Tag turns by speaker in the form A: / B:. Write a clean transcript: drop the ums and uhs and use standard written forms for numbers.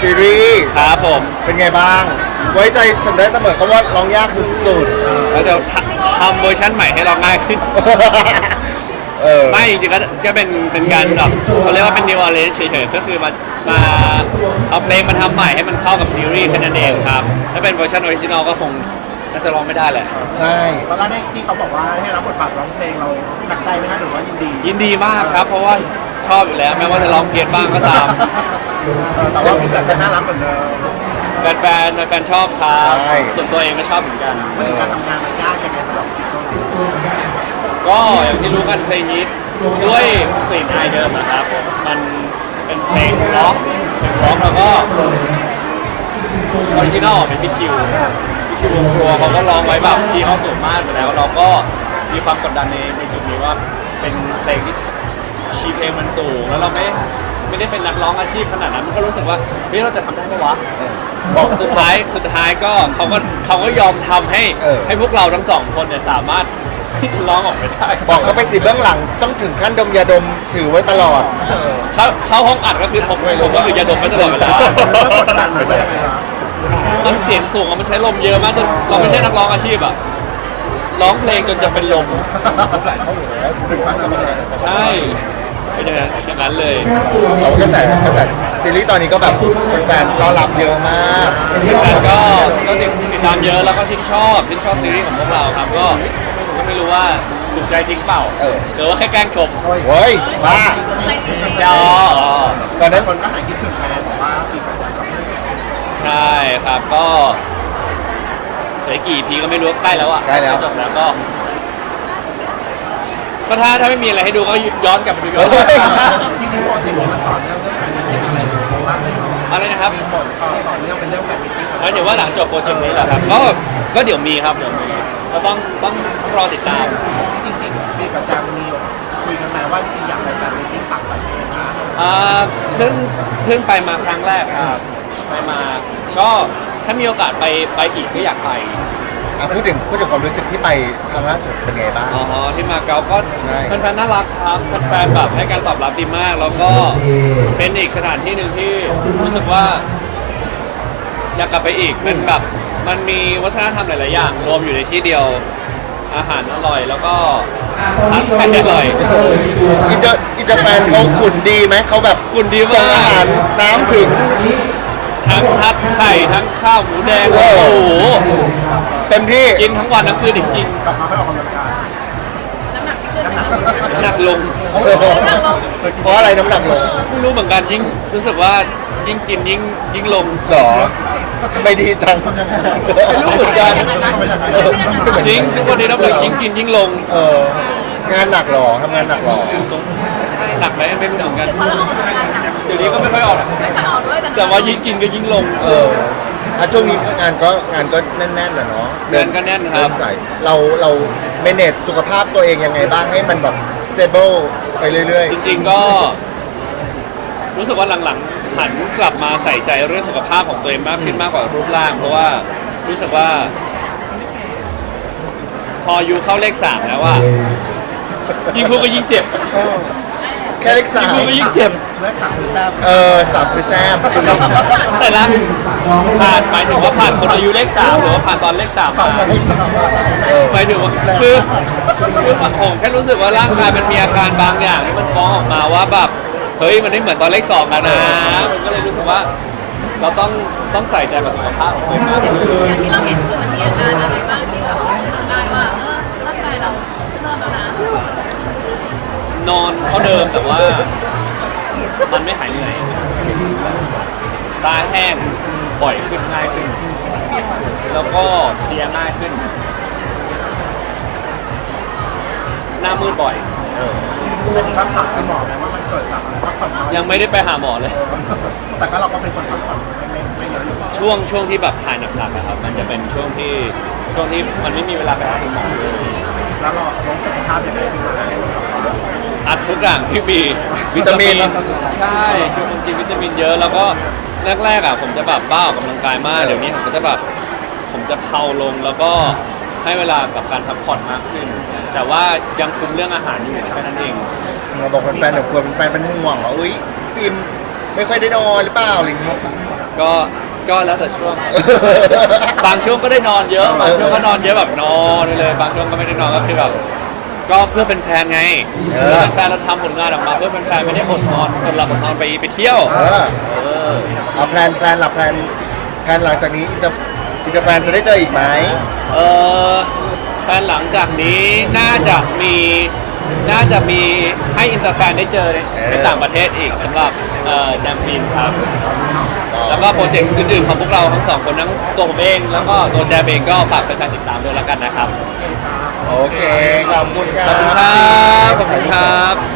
A: ซีรีส์
B: ครับผม
A: เป็นไงบ้าง ไว้ใจฉันได้เสมอเขาว่าร้องยากสุด
B: เราจะทำเวอร์ชันใหม่ให้เราง่ายขึ้น
A: ๆ
B: ไม่จริงๆก็เป็นการแบบเขาเรียกว่าเป็น new arrange เฉยๆก็คือมาเอาเพลงมาทำใหม่ให้มันเข้ากับซีรีส์แค่นั้นเองครับถ้าเป็นเวอร์ชันออริจินอลก็คงน่าจะร้องไม่ได้แหละ
A: ใช่
C: ตอนแรกที่เขาบอกว่าให้รับบทบาทร้องเพลงเราหนักใจไหมคะหรือว่ายินดี
B: ยินดีมากครับ เพราะว่าชอบอยู่แล้วแม้ว่าจะร้องเพี้ยนบ้างก็ตาม
C: แต่ว่าพี่แบบจะน่ารักเหมือนเดิม
B: แฟนชอบครับส่วนตัวเองก็ชอบเหมือนกัน
C: มันถึงการทำงานมันยากยังไงสำหรับซิงเกิลนี้
B: ก็อย่างที่รู้กันเพลงนี้ด้วยกลิ่นอายเดิมนะครับมันเป็นเพลงร็อกแล้วก็ออริจินอลเป็นพี่คิววงชัวเขาก็ร้องไว้แบบที่เขาสูงมากอยู่แล้วเราก็มีความกดดันในจุดนี้ว่าเป็นเพลงที่คีย์เพลงมันสูงแล้วเราไม่ได้เป็นนักร้องอาชีพขนาดนั้นมันก็รู้สึกว่าเฮ้ยเราจะทำได้ไหมวะบอกสุดท้ายก็เขาก็ยอมทำให้พวกเราทั้งสองคนเนี่ยสามารถที่จะร้องออกไปได้
A: บอกเขาไปสิเบื้องหลังต้องถึงขั้นดมยาดมถือไว้ตลอด
B: เข้าห้องอัดก็คือผมก็คือยาดมไม่ตลอดเวลา
C: แล้วกดดันหรือว่ายังไงคะ
B: มันเสียงสูงอะมันใช้ลมเยอะมากจนเราไม่ใช่นักร้องอาชีพอะร้องเพลงจนจะเป็นลม
C: ถึงขั้นนั้นเลย
B: ใช่เป็นอย่างนั้นเลย
A: เรากระแสซีรีส์ตอนนี้ก็แบบแฟนๆต้อนรับเยอะมาก
B: แฟนก็ติดตามเยอะแล้วก็ชื่นชอบซีรีส์ของพวกเราครับก็ไม่รู้ว่าถูกใจจริงเปล่าหรือว่าแค่แกล้งชม
A: เฮ้ยบ้า
B: อ๋อ
A: ตอนนั้น
C: คนก็หายคิดถึงแฟนบอกว่าปีกระจัดกับ
B: ใช่ครับก็เหลือกี่พีก็ไม่รู้ใกล้แล้วอ่ะจบแล้วก็ถ้าไม่มีอะไรให้ดูก็ย้อนกลับไปดูย้อน
C: จริงๆโปรเจกต์นี้มันต่อเนื่องเรื่องการมิตติ้งอะไรผมว่า
B: อะไรนะครับ
C: มีบทต่อเนื่องเป็นเรื่องการมิตติ้งอะไร
B: แล้วเดี๋ยวว่าหลังจบโปรเจกต์นี้แหละครับก็เดี๋ยวมีครับเดี๋ยวมีก็ต้องรอติดตาม
C: จริงๆปีกับจางมีคุยกันมาว่าจริงๆอยากไปการมิตติ้งต่างประเทศนะ
B: เพิ่งไปมาครั้งแรกครับไปมาก็ถ้ามีโอกาสไปอีกก็อยากไป
A: พูดถึงความรู้สึกที่ไปครั้งล่าสุดเป็นไงบ้าง
B: อ๋อที่มาเก๊าก็
A: ใช่
B: แฟนๆน่ารักครับแฟนๆแบบให้การตอบรับดีมาก แล้วก็เป็นอีกสถานที่หนึ่งที่รู้สึกว่าอยากกลับไปอีกเป็นแบบมันมีวัฒนธรรมหลายๆอย่างรวมอยู่ในที่เดียวอาหารอร่อยแล้วก็อาหารอร่อย
A: อินเตอร์แฟนเขาขุนดีไหมเขาแบบ
B: ขุนดีมาก
A: ส่งอาหารน้ำถึง
B: ทั้งทัดไข่ทั้งข้าวหมูแดง
A: โอ้
B: โอ้
A: โห
B: โห
A: เต็มที่
B: กินทั้งวันทั้งคืนจริง
C: กลับมาไม่ออกกำลังกายน้ำหนัก
B: ๆหนักลง
A: เพราะอะไรน้ำหนักลง
B: ไม่รู้เหมือนกันยิ่งรู้สึกว่ายิ่งกินยิ่งลง
A: หรอ ไม่ดีจัง
B: ไม่รู้เหมือนกัน
A: เออ
B: จริงทุกวันนี้น้ำหนักยิ่งกินยิ่งลง
A: งานหนักหรอทำงานหนักหรอ
B: หนักไหมไม่รู้เหมือนกันเดี๋ยวนี้ก็ไม่ค่อยออกแต่ว่ายิ่งกินก็ยิ่งลง
A: ช่วงนี้งานก็แน่นๆแหละเนาะ
B: งานก็แน่นครับ
A: เดิสายเราเมเนจสุขภาพตัวเองยังไงบ้างให้มันแบบ stable ไปเรื่อย
B: จริงๆก็รู้สึกว่าหลังๆหันกลับมาใส่ใจเรื่องสุขภาพของตัวเองมากขึ้นมากกว่ารูปร่าง เพราะว่ารู้สึกว่า พออายูเข้าเลข3แล้วว่ายิ่งพูดก็ยิ่งเจ็บ
A: ๆ แค่เลขสาม
B: ยิ่งพูดก็ยิ่งเจ็บ
C: เลิกขับหรือแซ่บ
A: สามคือแซม
B: แต่ละผ่านหมายถึงว่าผ่านคนอายุเลข3หรือว่าผ่านตอนเลข3มาหมายถึงว่าคือผมแค่รู้สึกว่าร่างกายมันมีอาการบางอย่างที่มันฟ้องออกมาว่าแบบเฮ้ยมันไม่เหมือนตอนเลข2แล้วนะมันก็เลยรู้สึกว่าเราต้องใส่ใจกับสุขภาพของตัวเองมากขึ้น
D: อย่างที่เราเห็นคือมันมีอาการอะไรบ้างที่แบบทำได้ว่าร่างกายเราเริ่มแล้วนะ
B: นอนเขาเดิมแต่ว่ามันไม่หายเหนื่อยตาแห้งบ่อยขึ้นง่ายขึ้น แล้วก็เพลียง่ายขึ้น หน้ามืดบ่อย
C: ถ้าถามคุณหมอไหมว่ามันเกิดจากพักผ่อนน้อย
B: ยังไม่ได้ไปหาหมอเลย
C: แต่ก็เราก็เป็นคนพักผ่อนไม่เยอะอยู่
B: ช่วงที่แบบถ่ายหนักๆนะครับ มันจะเป็นช่วงที่มันไม่มีเวลาไปหาคุณหมอเลย
C: แล้วเราลงสุขภาพยังไงขึ้นมาให้มันแบบว่า
B: อัดทุกอย่างพี่บีวิตามินใช่คือผมกินวิตามินเยอะแล้วก็แรกๆอ่ะผมจะแบบบ้าออกกำลังกายมากเดี๋ยวนี้ผมก็จะแบบผมจะเผาลงแล้วก็ให้เวลากับการพักผ่อนมากขึ้น แต่ว่ายังคุมเรื่องอาหารอยู่แค่นั้นเอง
A: เราบอกแฟนๆเดี๋ยวกลัวแฟนๆเป็นห่วงว่าอุ้ยฟิล์มไม่ค่อยได้นอนหรือเปล่าอะไรอย่างเงี้ย
B: ก็แล้วแต่ช่วง บางช่วงก็ได้นอนเยอะบางช่วงก็นอนเยอะแบบนอนไปเลยบางช่วงก็ไม่ได้นอนก็คือแบบก็เพื่อเป็นแฟนไงแฟนเราทำผลงานออกมาเพื่อเป็นแฟนไม่ได้อดนอนคนหลับอดนอนไปเที่ยว
A: เอาแพลนหลับแพลนหลังจากนี้อินเตอร์แฟนจะได้เจออีกไหม
B: แฟนหลังจากนี้น่าจะมีให้อินเตอร์แฟนได้เจอในต่างประเทศอีกสำหรับแจมฟินครับ แล้วก็โปรเจกต์อื่นๆของพวกเราทั้งสองคนทั้งตัวผมเองแล้วก็ตัวแจมเองก็ฝากแฟนๆติดตามด้วยแล้วกันนะครับ
A: โอเคขอบคุณครั
B: ขอบคุณครับ ขอบคุณครับ